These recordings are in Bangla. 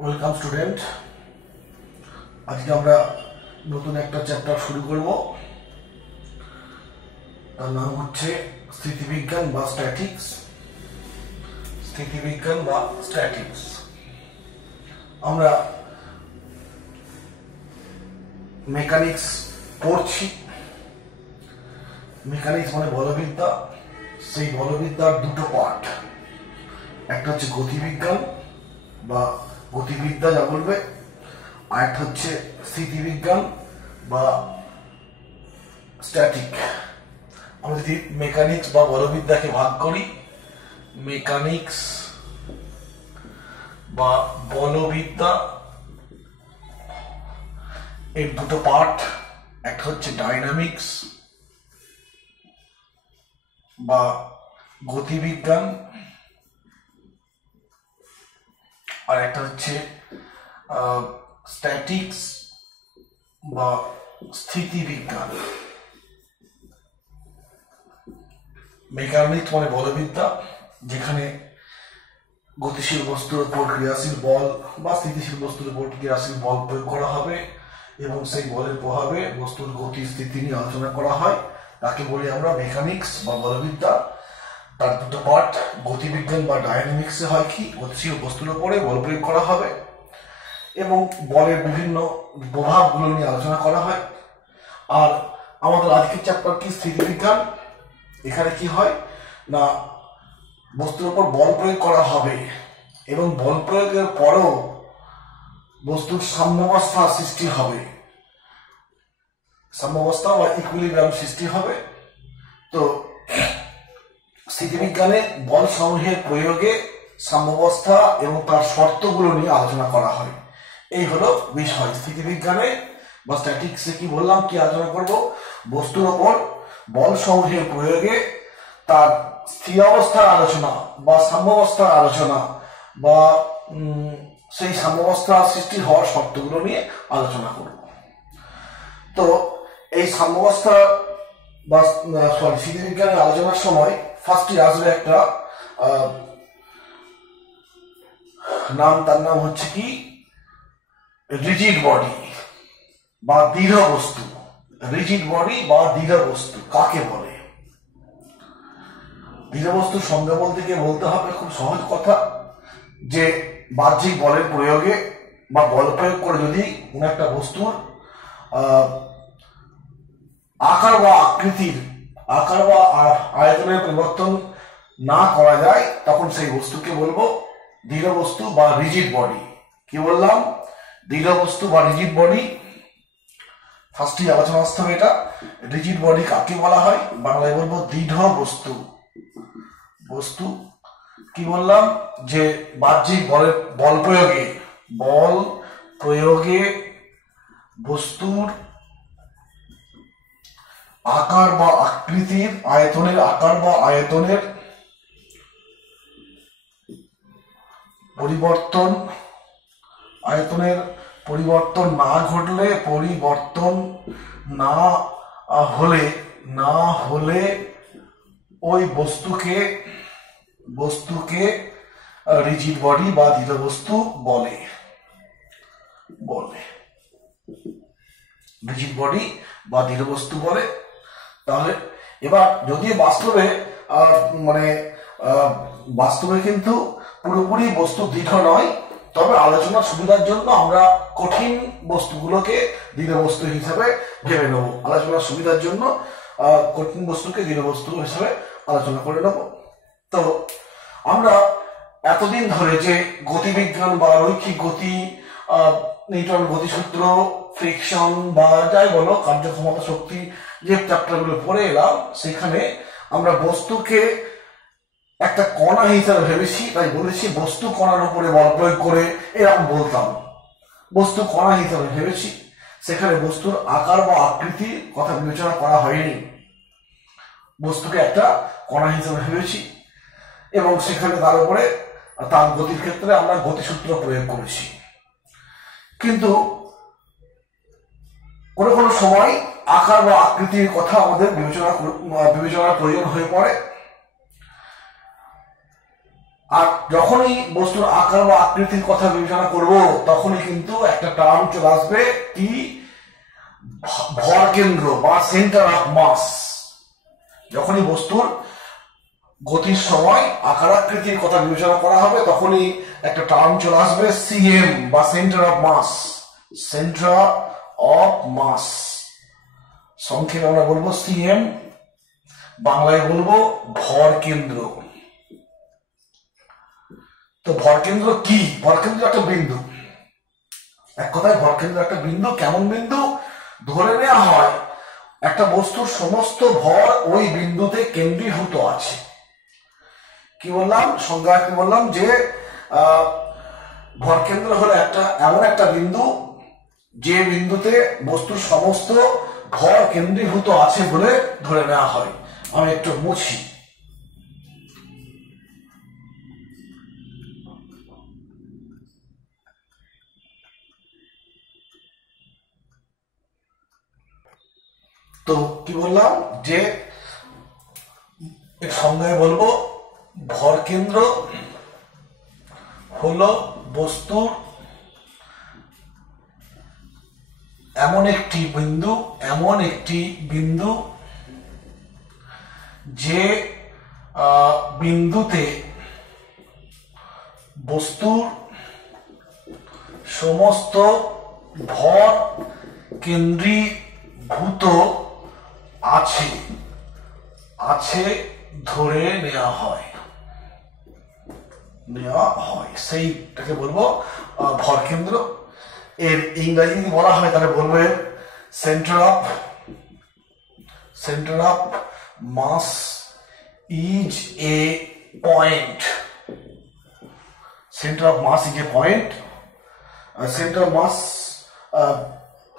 Welcome student. আজকে আমরা নতুন একটা চ্যাপ্টার শুরু করব। তার নাম হচ্ছে স্থিতিবিজ্ঞান বা স্ট্যাটিক্স। স্থিতিবিজ্ঞান বা স্ট্যাটিক্স আমরা মেকানিক্স পড়ছি। মেকানিক্স মানে বলবিদ্যা। সেই বলবিদ্যার দুটো পার্ট, একটা হচ্ছে গতিবিজ্ঞান বা গতিবিদ্যা যা বলবে, আর একটা হচ্ছে স্থিতিবিজ্ঞান বা স্ট্যাটিক। আমরা যদি মেকানিক্স বা বলবিদ্যাকে ভাগ করি, মেকানিক্স বা বলবিদ্যা এর দুটো পার্ট, একটা হচ্ছে ডাইনামিক্স বা গতিবিজ্ঞান, আর একটা হচ্ছে স্ট্যাটিক্স বা স্থিতিবিজ্ঞান। মেকানিক্স মানে বলবিদ্যা, যেখানে গতিশীল বস্তুর উপর ক্রিয়াশীল বল বা স্থিতিশীল বস্তুর উপর ক্রিয়াশীল বল প্রয়োগ করা হবে এবং সেই বলের প্রভাবে বস্তুর গতি স্থিতি নিয়ে আলোচনা করা হয়, তাকে বলি আমরা মেকানিক্স বা বলবিদ্যা। তার দুটো পার্ট, গতিবিজ্ঞান বা ডায়নামিক্সে হয় কি, গতিশীল বস্তুর উপরে বল প্রয়োগ করা হবে এবং বলের বিভিন্ন প্রভাবগুলো নিয়ে আলোচনা করা হয়। আর আমাদের আজকের চ্যাপ্টার কি, স্থিতিবিজ্ঞান। এখানে কি হয় না, বস্তুর উপর বল প্রয়োগ করা হবে এবং বল প্রয়োগের পরও বস্তুর সাম্যাবস্থা সৃষ্টি হবে, সাম্যাবস্থা বা ইকুইলিব্রিয়াম সৃষ্টি হবে। তো স্থিতিবিজ্ঞানে বল সমূহের প্রয়োগে সাম্যাবস্থা এবং তার শর্তগুলো নিয়ে আলোচনা করা হয়। এই হলো বিষয়। স্থিতিবিজ্ঞানে বা স্ট্যাটিক্সে কি বললাম, কি আলোচনা করব, বস্তুর ওপর বল সমূহের প্রয়োগে তার স্থির অবস্থার আলোচনা বা সাম্যাবস্থার আলোচনা বা সেই সাম্যাবস্থা সৃষ্টি হওয়ার শর্তগুলো নিয়ে আলোচনা করব। তো এই সাম্যাবস্থা বা স্থিতিবিজ্ঞানের আলোচনার সময় ফার্স্টে আসবে একটা নাম, তার নাম হচ্ছে কি রিজিড বডি বা দৃঢ় বস্তু। রিজিড বডি বা দৃঢ় বস্তু কাকে বলে? দৃঢ় বস্তুর সংজ্ঞা বলতে গিয়ে বলতে হবে খুব সহজ কথা, যে বাহ্যিক বলের প্রয়োগে বা বল প্রয়োগ করে যদি কোন একটা বস্তুর আকার বা আকৃতির, আকার বা আয়তনের পরিবর্তন না করা যায়, তখন সেই বস্তুকে বলবো দৃঢ় বস্তু বা রিজিড বডি। কি বললাম? দৃঢ় বস্তু বা রিজিড বডি। ফার্স্টে আলোচনা আসতে হবে এটা, রিজিড বডি কাকে বলা হয়। বাংলায় বলবো দৃঢ় বস্তু। বস্তু কি বললাম, যে বাহ্যিক বল প্রয়োগে বস্তুর আকার বা আকৃতির, আকার বা আয়তনের পরিবর্তন, না ঘটলে, পরিবর্তন না হলে ওই বস্তুকে রিজিড বডি বা দৃঢ় বস্তু বলে। রিজিড বডি বা দৃঢ় বস্তু বলে। তাহলে এবার যদি বাস্তবে কিন্তু পুরোপুরি বস্তু দৃঢ় নয়, তবে আলোচনার সুবিধার জন্য আমরা কঠিন বস্তুগুলোকে দৃঢ় বস্তু হিসেবে ভেবে নেব। আলোচনার সুবিধার জন্য কঠিন বস্তুকে দৃঢ় বস্তু হিসেবে আলোচনা করে নেব। তো আমরা এতদিন ধরে যে গতিবিজ্ঞান বা রৈখিক গতি, নিউটন গতিসূত্র, ফ্রিকশন বা যাই বলো, কার্যক্ষমতা শক্তি, যে চ্যাপ্টারগুলো পড়ে এলাম, সেখানে আমরা বস্তুকে একটা কণা হিসাবে ভেবেছি। তাই বলেছি বস্তু কণার উপরে বল প্রয়োগ করে, এরকম বলতাম। বস্তু কণা হিসাবে ভেবেছি, সেখানে বস্তুর আকার বা আকৃতির কথা বিবেচনা করা হয়নি। বস্তুকে একটা কণা হিসাবে ভেবেছি এবং সেখানে তার উপরে তার গতির ক্ষেত্রে আমরা গতিসূত্র প্রয়োগ করেছি। কিন্তু কোনো কোনো সময় আকার বা আকৃতির কথা আমাদের বিবেচনার প্রয়োজন হয়ে পড়ে। আর যখনই বস্তুর আকার বা আকৃতির কথা বিবেচনা করব তখনই কিন্তু একটা টার্ম চলে আসবে কি, ভর কেন্দ্র বা সেন্টার অফ মাস। যখনই বস্তুর গতির সময় আকার আকৃতির কথা বিবেচনা করা হবে তখনই একটা টার্ম চলে আসবে সিএম বা centre of mass. Centre of mass সংক্ষেপে আমরা বলবো সিএম, বাংলায় বলবো ভর কেন্দ্র। তো ভর কেন্দ্র কি? ভর কেন্দ্র একটা বিন্দু, এক কথায় ভর কেন্দ্র একটা বিন্দু। কেমন বিন্দু? ধরে নেওয়া হয় একটা বস্তুর সমস্ত ভর ওই বিন্দুতে কেন্দ্রীভূত আছে। কি বললাম? সংজ্ঞা কি বললাম? যে ভর কেন্দ্র হলো এমন একটা বিন্দু যে বিন্দুতে বস্তুর সমস্ত ভর কেন্দ্রীভূত আছে বলে ধরে নেওয়া হয়। আমি একটু মুছি। তো কি বললাম? যে সংজ্ঞায় বলবো ভর কেন্দ্র হলো বস্তুর এমন একটি বিন্দু যে বিন্দুতে বস্তুর সমস্ত ভর কেন্দ্রীভূত আছে ধরে নেওয়া হয়। সেইটাকে বলবো ভর কেন্দ্র। এর ইংরেজি যদি বলা হয় তাহলে বলবে centre of mass is a point. Centre of mass is a point.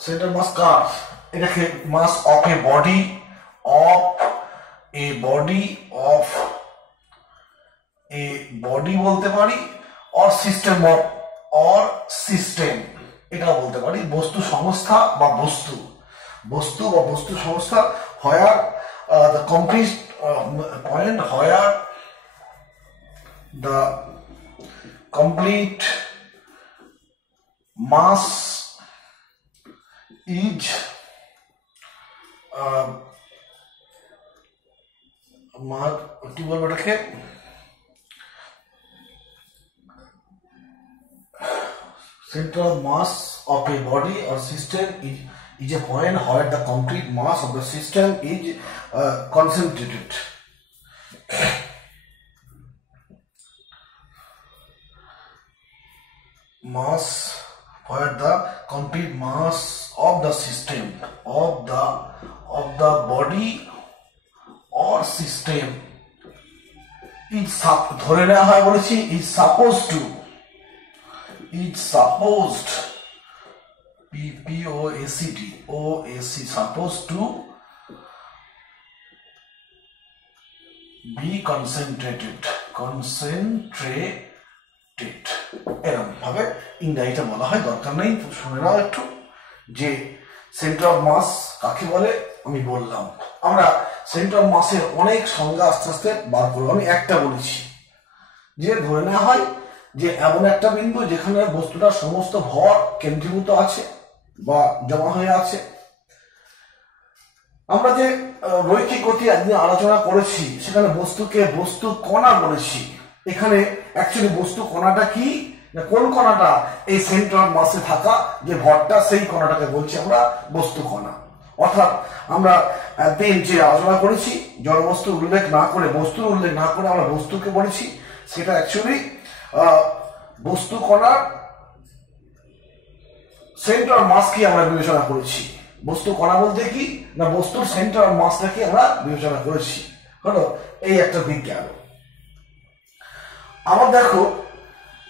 Centre mass কার? এটাকে মাস অফ এ বডি বলতে পারি, অর সিস্টেম এটা বলতে পারি। বস্তু সংস্থা বা বস্তু সংস্থা where the complete point where the complete mass is কি বলবো এটাকে, center of mass of a body or system is a point where the complete mass of the system is concentrated. Mass where the complete mass of the system of the body or system is ধরে নেওয়া হয় বলেছি is supposed supposed to be concentrated এরকম ভাবে ইংরেজিটা বলা হয়। দরকার নেই, শুনে নাও একটু যে সেন্টার অফ মাস কাকে বলে আমি বললাম। আমরা সেন্টার অফ মাসের অনেক সংজ্ঞা আস্তে আস্তে বার করবো। আমি একটা বলেছি যে ধরে নেওয়া হয় যে এমন একটা বিন্দু যেখানে বস্তুটার সমস্ত ভর কেন্দ্রীভূত আছে বা জমা হয়ে আছে। আমরা যে রৈখিক গতি একদিন আলোচনা করেছি সেখানে বস্তু কণা বলেছি। এখানে অ্যাকচুয়ালি বস্তু কণাটা কি, না কোন কণাটা? এই সেন্টার অফ মাসে থাকা যে ভরটা, সেই কণাটাকে বলছি আমরা বস্তু কণা। অর্থাৎ আমরা একদিন যে আলোচনা করেছি জড়বস্তুর উল্লেখ না করে, বস্তুর উল্লেখ না করে আমরা বস্তুকে বলেছি, সেটা অ্যাকচুয়ালি বস্তু কণার সেন্টার অফ মাসকে আমরা বিবেচনা করেছি। বস্তু কণা বলতে কি না, বস্তুর সেন্টার অফ মাসটাকে আমরা বিবেচনা করেছি। হলো এই একটা দিক গেল। আবার দেখো,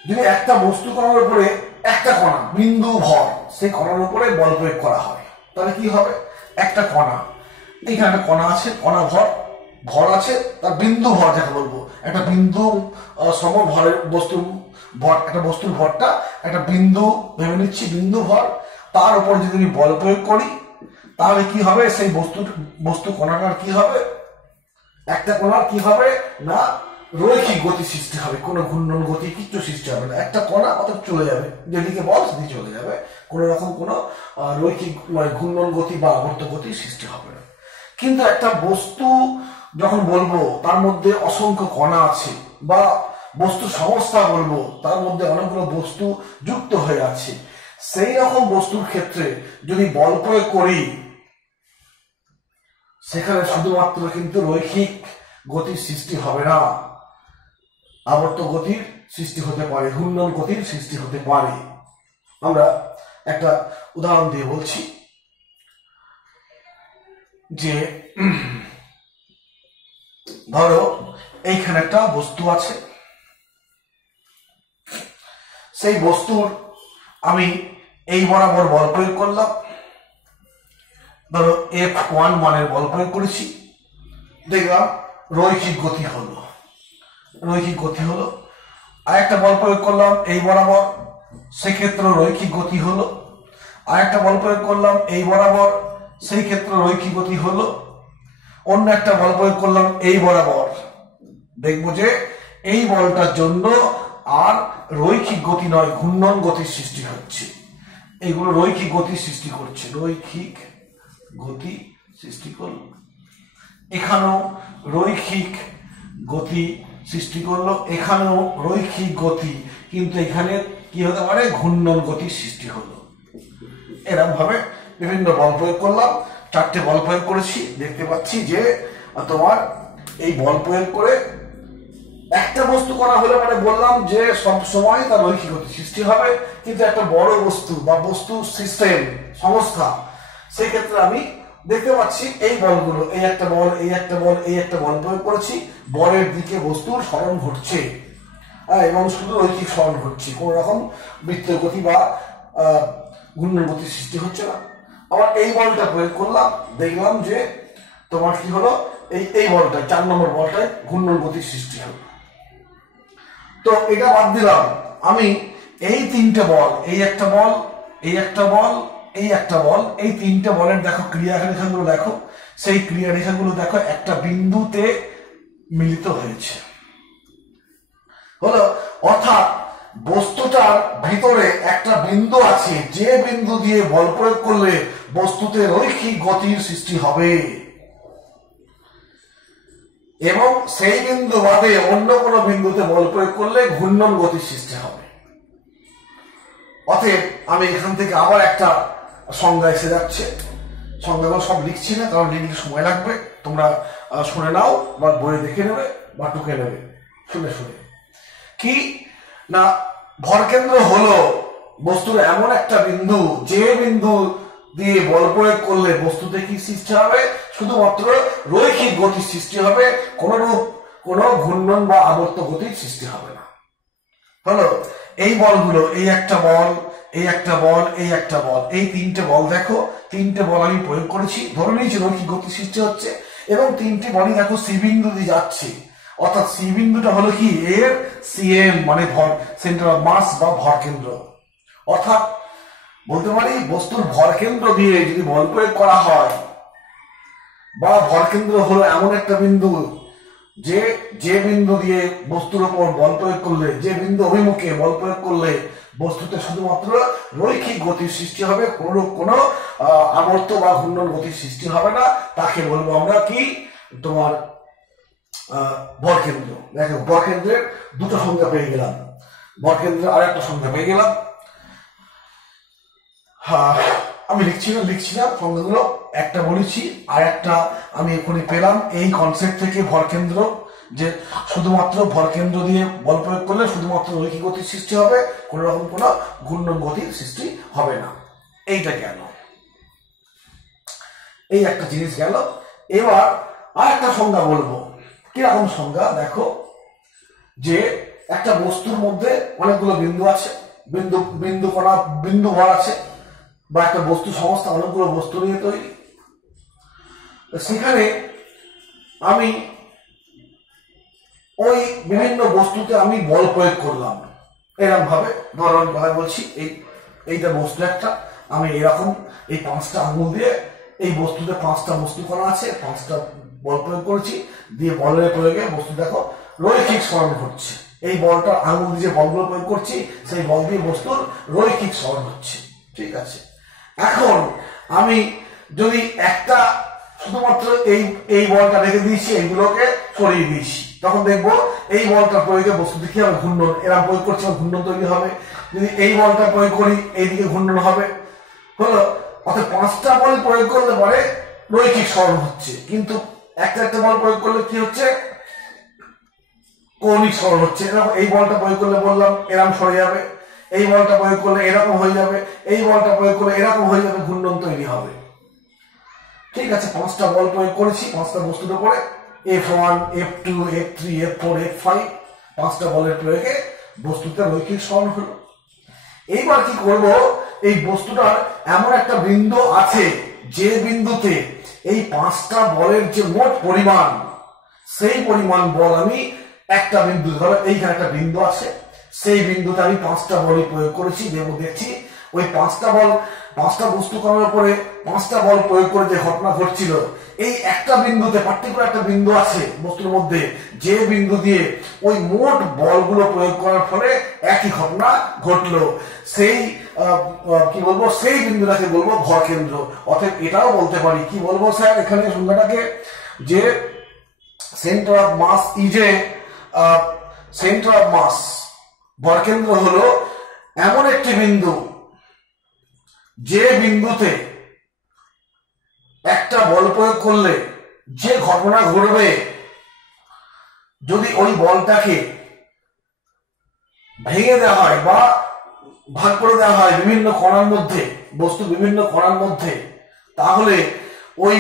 যদি একটা বস্তু কণার উপরে একটা কণা বিন্দু ভর, সেই কণার উপরে বল প্রয়োগ করা হয় তাহলে কি হবে? একটা কণা, এখানে একটা কণা আছে, কণা ভর আছে, তার বিন্দু ভর যাকে বলবো, একটা বিন্দু সম ভরের বস্তুর ভর, একটা বস্তুর ভরটা একটা বিন্দু ভেবে নিচ্ছি, বিন্দু ভর, তার উপর যদি আমি বল প্রয়োগ করি তাহলে কি হবে? সেই বস্তু কণাটার কি হবে? একটা কণার কি হবে না, রৈখিক গতি সৃষ্টি হবে, কোনো ঘূর্ণন গতি কিচ্ছু সৃষ্টি হবে না, একটা কণা অর্থাৎ চলে যাবে, যেদিকে বল সেদিকে চলে যাবে, কোনো রকম কোনো রৈখিক ঘূর্ণন গতি বা আবর্ত গতি সৃষ্টি হবে না। কিন্তু একটা বস্তু যখন বলবো তার মধ্যে অসংখ্য কণা আছে, বা বস্তু সংস্থা বলবো তার মধ্যে অনেকগুলো বস্তু যুক্ত হয়ে আছে, সেই রকম বস্তুর ক্ষেত্রে যদি বল প্রয়োগ করি সেখানে শুধুমাত্র কিন্তু রৈখিক গতির সৃষ্টি হবে না, আবর্ত গতির সৃষ্টি হতে পারে, ঘূর্ণন গতির সৃষ্টি হতে পারে। আমরা একটা উদাহরণ দিয়ে বলছি যে ধরো এইখানে একটা বস্তু আছে, সেই বস্তুর আমি এই বরাবর বল প্রয়োগ করলাম, ধরো F1 মানের বল প্রয়োগ করেছি, দেখলাম রৈখিক গতি হলো, রৈখিক গতি হলো। আর একটা বল প্রয়োগ করলাম এই বরাবর, সেক্ষেত্রে রৈখিক গতি হলো। আর একটা বল প্রয়োগ করলাম এই বরাবর, সেই ক্ষেত্রে রৈখিক গতি হলো। অন্য একটা বল প্রয়োগ করলাম এই বরাবর, দেখবো যে এই বলটার জন্য আর রৈখিক গতি নয়, ঘূর্ণন গতির সৃষ্টি হচ্ছে। এইগুলো রৈখিক গতির সৃষ্টি করছে, রৈখিক গতি সৃষ্টি করল। এখানেও রৈখিক গতি সৃষ্টি করলো, এখানেও রৈখিক গতি, কিন্তু এখানে কি হতে পারে, ঘূর্ণন গতির সৃষ্টি হলো। এরকম ভাবে বিভিন্ন বল প্রয়োগ করলাম, 4টে বল প্রয়োগ করেছি, দেখতে পাচ্ছি যে তোমার এই বল প্রয়োগ করে একটা বস্তু করা হলে মানে বললাম যে সব সময় তার রৈখিক গতি সৃষ্টি হবে, কিন্তু একটা বড় বস্তু বা বস্তু সিস্টেম সংস্থা, সেই ক্ষেত্রে আমি দেখতে পাচ্ছি এই বলগুলো, এই একটা বল, এই একটা বল, এই একটা বল প্রয়োগ করেছি, বলের দিকে বস্তুর সরণ ঘটছে, এবং শুধু রৈখিক সরণ ঘটছে, কোন রকম বৃত্তীয় গতি বা ঘূর্ণন গতির সৃষ্টি হচ্ছে না। আবার এই বলটা প্রয়োগ করলাম, দেখলাম যে তোমার কি হলো, এই বলটা 4 নম্বর বলটায় ঘূর্ণন গতির সৃষ্টি হলো। তো এটা বাদ দিলাম, আমি এই 3টে বল, এই একটা বল, এই একটা বল, এই একটা বল, এই 3টে বলের দেখো ক্রিয়ারেখাগুলো দেখো, সেই ক্রিয়ারেখাগুলো দেখো একটা বিন্দুতে মিলিত হয়েছে, হলো, অর্থাৎ বস্তুটার ভিতরে একটা বিন্দু আছে, যে বিন্দু দিয়ে বল প্রয়োগ করলে বস্তুতে রৈখিক গতির সৃষ্টি হবে, এবং সেই বিন্দু বাদে অন্য কোনো বিন্দুতে বল প্রয়োগ করলে ঘূর্ণন গতির সৃষ্টি হবে। অতএব আমি এখান থেকে আবার একটা সংজ্ঞা এসে যাচ্ছে, সংজ্ঞাগুলো সব লিখছি না কারণ লিখতে সময় লাগবে, তোমরা শুনে নাও বা বইয়ে দেখে নেবে বা টুকে নেবে শুনে শুনে। কি না, ভরকেন্দ্র হলো বস্তুর এমন একটা বিন্দু, যে বিন্দু দিয়ে বল প্রয়োগ করলে বস্তুতে কি সৃষ্টি হবে, শুধুমাত্র রৈখিক গতির সৃষ্টি হবে, কোন ঘূর্ণন বা আবর্ত গতির সৃষ্টি হবে না। হলো, এই বলগুলো, এই একটা বল, এই একটা বল, এই একটা বল, এই 3টে বল দেখো, 3টে বল আমি প্রয়োগ করেছি, ধরে নিয়েছি রৈখিক গতি সৃষ্টি হচ্ছে, এবং 3টে বলই দেখো সি বিন্দু দিয়ে যাচ্ছে, অর্থাৎ সি বিন্দুটা হলো কি এর সিএম মানে সেন্টার অফ মাস বা ভরকেন্দ্র। অর্থাৎ বলতে পারি বস্তুর ভরকেন্দ্র দিয়ে যদি বল প্রয়োগ করা হয়, বা ভরকেন্দ্র হলো এমন একটা বিন্দু যে বিন্দু দিয়ে বস্তুর উপর বল প্রয়োগ করলে, যে বিন্দু অভিমুখে বল প্রয়োগ করলে বস্তুতে শুধুমাত্র রৈখিক গতির সৃষ্টি হবে, কোনো আবর্ত বা ঘূর্ণন গতির সৃষ্টি হবে না, তাকে বলবো আমরা কি, তোমার ভরকেন্দ্র। দেখো ভরকেন্দ্রের দুটো সংজ্ঞা পেয়ে গেলাম, ভরকেন্দ্রের আর একটা সংজ্ঞা পেয়ে গেলাম। আমি লিখছি না সংজ্ঞাগুলো, একটা বলেছি আর একটা আমি এখনই পেলাম এই কনসেপ্ট থেকে, ভরকেন্দ্র, যে শুধুমাত্র ভরকেন্দ্র দিয়ে বল প্রয়োগ করলে শুধুমাত্র রৈখিক গতির সৃষ্টি হবে, কোন রকম কোনো ঘূর্ণন গতির সৃষ্টি হবে না। এইটা গেল, এই একটা জিনিস গেল। এবার আর একটা সংজ্ঞা বলবো, কিরকম সংজ্ঞা দেখো, যে একটা বস্তুর মধ্যে অনেকগুলো বিন্দু আছে, বিন্দু কণা, বিন্দু ভর আছে, বা একটা বস্তু সংস্থা অনেকগুলো বস্তু নিয়ে তৈরি, সেখানে আমি ওই বিভিন্ন বস্তুতে আমি বল প্রয়োগ করলাম এরকম ভাবে। ধরো বলছি এইটা বস্তু একটা, আমি এরকম এই 5টা আঙুল দিয়ে এই বস্তুতে 5টা বস্তু করা আছে, 5টা বল প্রয়োগ করেছি, দিয়ে বলের প্রয়োগে বস্তু দেখো রৈখিক সরণ ঘটছে। এই বলটা আঙুল দিয়ে যে বলগুলো প্রয়োগ করছি সেই বল দিয়ে বস্তুর রৈখিক সরণ হচ্ছে। ঠিক আছে, এখন আমি যদি একটা শুধুমাত্র এই বলটা রেখে দিয়েছি, এইগুলোকে সরিয়ে দিয়েছি, তখন দেখবো এই বলটা প্রয়োগে বস্তুতে কি হবে, ঘূর্ণন। এরা প্রয়োগ করছে ঘূর্ণন তৈরি হবে। যদি এই বলটা প্রয়োগ করি এইদিকে ঘূর্ণন হবে, হলো। অর্থাৎ 5টা বল প্রয়োগ করলে পরে রৈখিক সরণ হচ্ছে, কিন্তু একটা একটা বল প্রয়োগ করলে কি হচ্ছে, কৌণিক সরণ হচ্ছে। এরকম এই বলটা প্রয়োগ করলে বললাম এরকম সরে যাবে, এই বলটা প্রয়োগ করলে এরকম হয়ে যাবে, এই বলটা প্রয়োগ করলে এরকম হয়ে যাবে, ঘূর্ণন তৈরি হবে। ঠিক আছে, 5টা বল প্রয়োগ করেছি 5টা বস্তুর উপরে, F1 F2 F3 F4 F5, 5টা বলের প্রয়োগে বস্তুতে রৈখিক সরণ হলো। এইবার কি করব, এই বস্তুটার এমন একটা বিন্দু আছে যে বিন্দুতে এই 5টা বলের যে মোট পরিমাণ, সেই পরিমাণ বল আমি একটা বিন্দু, ধরো এইখানে একটা বিন্দু আছে, সেই বিন্দুতে আমি 5টা বলই প্রয়োগ করেছি। দেখছি ওই 5টা বল, 5টা বস্তু করার পরে 5টা বল প্রয়োগ করে যে ঘটনা ঘটছিল, এই একটা বিন্দুতে পার্টিকুলার একটা বিন্দু আছে বস্তুর মধ্যে, যে বিন্দু দিয়ে ওই মোট বলগুলো প্রয়োগ করার ফলে একই ঘটনা ঘটলো, সেই কি বলবো, সেই বিন্দুটাকে বলবো ভর কেন্দ্র। অতএব এটাও বলতে পারি, কি বলবো স্যার এখানে সংজ্ঞাটাকে, যে centre of mass is a centre of mass, ভরকেন্দ্র হলো এমন একটি বিন্দু যে বিন্দুতে একটা বল প্রয়োগ করলে যে ঘটনা ঘটবে, যদি ওই বলটাকে ভেঙে দেওয়া হয় বা ভাগ করে দেওয়া হয় বিভিন্ন কণার মধ্যে, বস্তু বিভিন্ন কণার মধ্যে, তাহলে ওই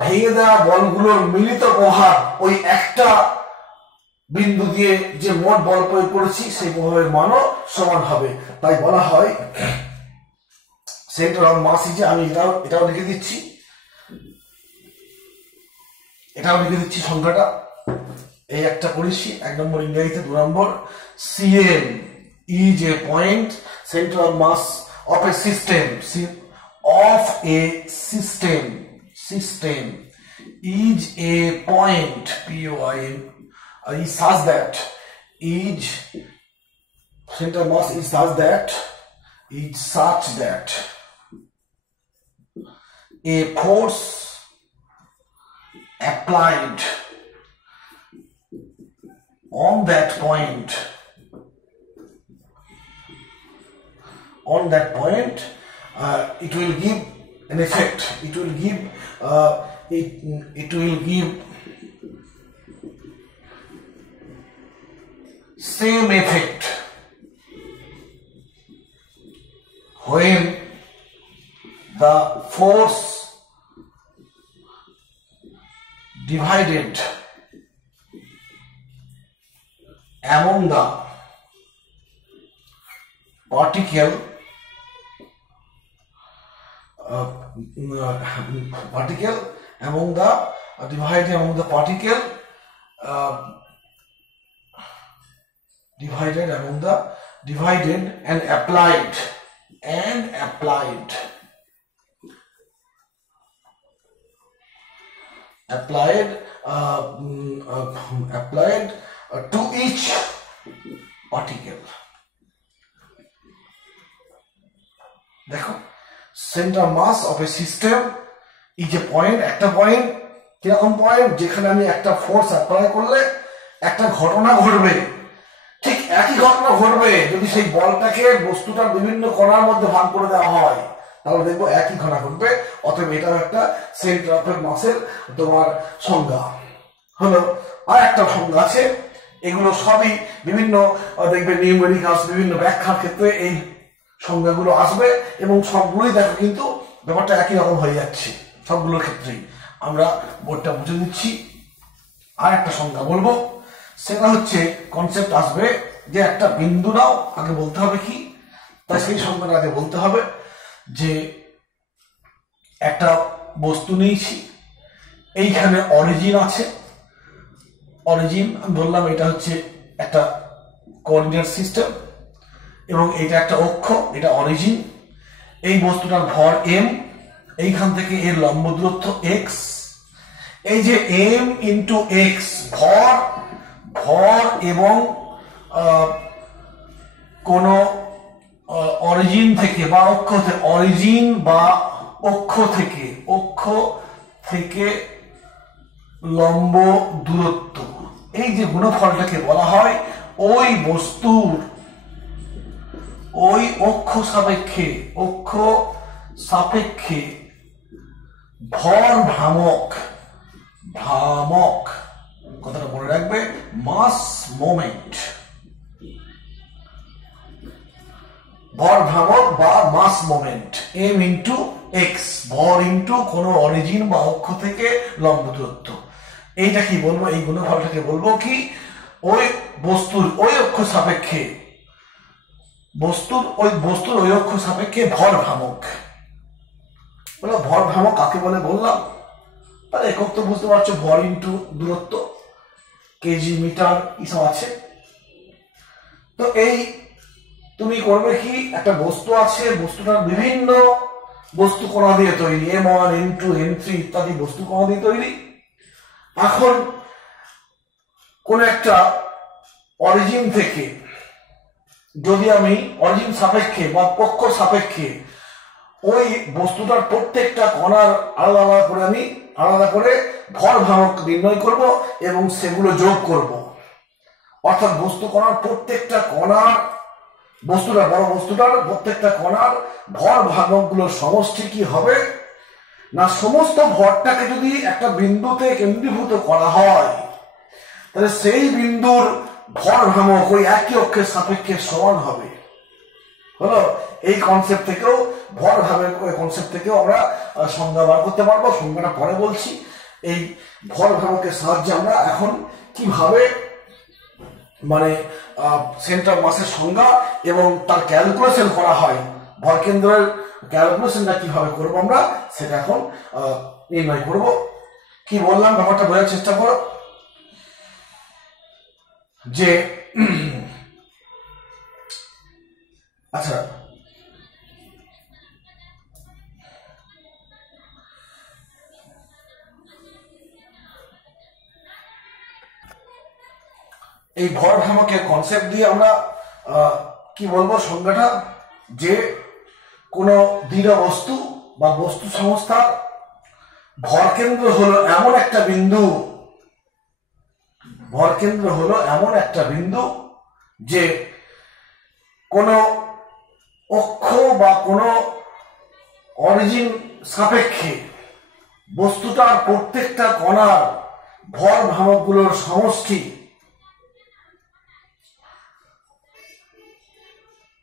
ভেঙে দেওয়া বলগুলোর মিলিত প্রভাব ওই একটা বিন্দু দিয়ে যে মোট বল প্রয়োগ করেছি সেই প্রভাবের মানও সমান হবে। তাই বলা হয় সেন্টার অফ মাস ইজ, আমি এটাও লিখে দিচ্ছি, সংখ্যাটা এই একটা করেছি 1 নম্বর ইংরেজিতে, 2 নম্বর CM is a point, center of mass of a system is a point, POINT, is such that, center of mass is such that a force applied on that point it will give an effect, it will give same effect when the force divided among the particle among the divided among the particle divided among the divided and applied to each particle. দেখো, centre mass of a system is a point, একটা পয়েন্ট, কিরকম পয়েন্ট, যেখানে আমি একটা ফোর্স অ্যাপ্লাই করলে একটা ঘটনা ঘটবে, ঠিক একই ঘটনা ঘটবে যদি সেই বলটাকে বস্তুটার বিভিন্ন কণার মধ্যে ভাগ করে দেওয়া হয়, তাহলে দেখবো একই ঘটনা ঘটবে। অতএব এটাও একটা সেন্টার অফ মাসের তোমার সংজ্ঞা হলো। আর একটা সংজ্ঞা আছে, এগুলো সবই বিভিন্ন দেখবে নিউমেরিক্যালস, বিভিন্ন ব্যাখ্যার ক্ষেত্রে এই সংজ্ঞাগুলো আসবে এবং সবগুলোই দেখো কিন্তু ব্যাপারটা একই রকম হয়ে যাচ্ছে সবগুলোর ক্ষেত্রেই। আমরা বোর্ডটা বুঝে দিচ্ছি। আর একটা সংজ্ঞা বলবো, সেটা হচ্ছে কনসেপ্ট আসবে যে একটা বিন্দু নাও, আগে বলতে হবে কি, তাই সেই সংজ্ঞাটা আগে বলতে হবে যে একটা বস্তু নিয়েছি, এইখানে অরিজিন আছে, অরিজিন আমি বললাম এটা হচ্ছে একটা কোঅর্ডিনেট সিস্টেম এবং এটা একটা অক্ষ, এটা অরিজিন। এই বস্তুটার ভর m, এইখান থেকে এর লম্ব দূরত্ব x, এই যে m ইন্টু x, ভর ভর এবং কোন অরিজিন থেকে বা অক্ষ থেকে, অরিজিন বা অক্ষ থেকে লম্ব দূরত্ব, এই যে গুণফলটাকে বলা হয় ওই বস্তুর ওই অক্ষ সাপেক্ষে ভর ভ্রামক কথাটা মনে রাখবে, মাস মোমেন্ট, ভর ভ্রামক বা মাস মোমেন্ট, m ইন্টু এক্স, ভর ইন্টু কোন অরিজিন বা অক্ষ থেকে লম্ব দূরত্ব। এইটা কি বলবো, এই গুণফলটাকে বলবো কি, ওই বস্তুর ওই অক্ষ সাপেক্ষে ভর ভ্রামক। ভর ভ্রামক কাকে বলে বললাম, তাহলে একক তো বুঝতে পারছো, ভর ইন্টু দূরত্ব, কেজি মিটার এসব আছে। তো এই তুমি করবে কি, একটা বস্তু আছে, বস্তুটার বিভিন্ন বস্তু কণা দিয়ে তৈরি, M1 M2 M3 ইত্যাদি বস্তু কণা দিয়ে তৈরি। এখন কোন একটা অরিজিন থেকে যদি আমি অরিজিন সাপেক্ষে বা পক্ষ সাপেক্ষে ওই বস্তুটার প্রত্যেকটা কণার আলাদা করে ভর ভ্রামক নির্ণয় করব এবং সেগুলো যোগ করব। অর্থাৎ বস্তু কণার প্রত্যেকটা কণার, বড় বস্তুটার প্রত্যেকটা কণার ভর ভ্রামকগুলোর সমষ্টি কি হবে না, সমস্ত ভরটাকে যদি একটা বিন্দুতে কেন্দ্রীভূত করা হয় তাহলে সেই বিন্দুর ভর ভ্রামক ওই একই অক্ষের সাপেক্ষে সমান হবে। হলো, এই কনসেপ্ট থেকেও ভর ভ্রামক কনসেপ্ট থেকেও আমরা সংজ্ঞা বার করতে পারবো, সংজ্ঞাটা পরে বলছি। এই ভর ভ্রামকের সাহায্যে আমরা এখন কিভাবে মানে সেন্টার মাসের সংজ্ঞা এবং তার ক্যালকুলেশন করা হয়, ভরকেন্দ্রের ক্যালকুলেশনটা কিভাবে করবো আমরা সেটা এখন নির্ণয় করব। কি বললাম ব্যাপারটা বোঝার চেষ্টা করো, যে আচ্ছা এই ভর ভ্রামকের কনসেপ্ট দিয়ে আমরা কি বলবো সংজ্ঞাটা, যে কোন দৃঢ় বস্তু বা বস্তু সংস্থার ভরকেন্দ্র হলো এমন একটা বিন্দু যে কোন অক্ষ বা কোন অরিজিন সাপেক্ষে বস্তুটার প্রত্যেকটা কণার ভর ভ্রামকগুলোর সমষ্টি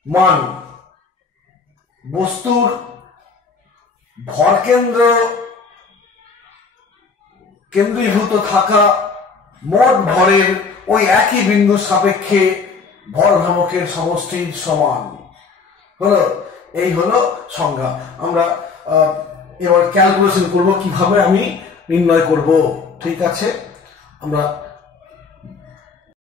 মান বস্তুর কেন্দ্রীভূত থাকা মোট ভরের ওই একই বিন্দুর সাপেক্ষে ভর ভ্রামকের সমষ্টির সমান হলো। এই হলো সংজ্ঞা। আমরা এবার ক্যালকুলেশন করব কিভাবে আমি নির্ণয় করব। ঠিক আছে, আমরা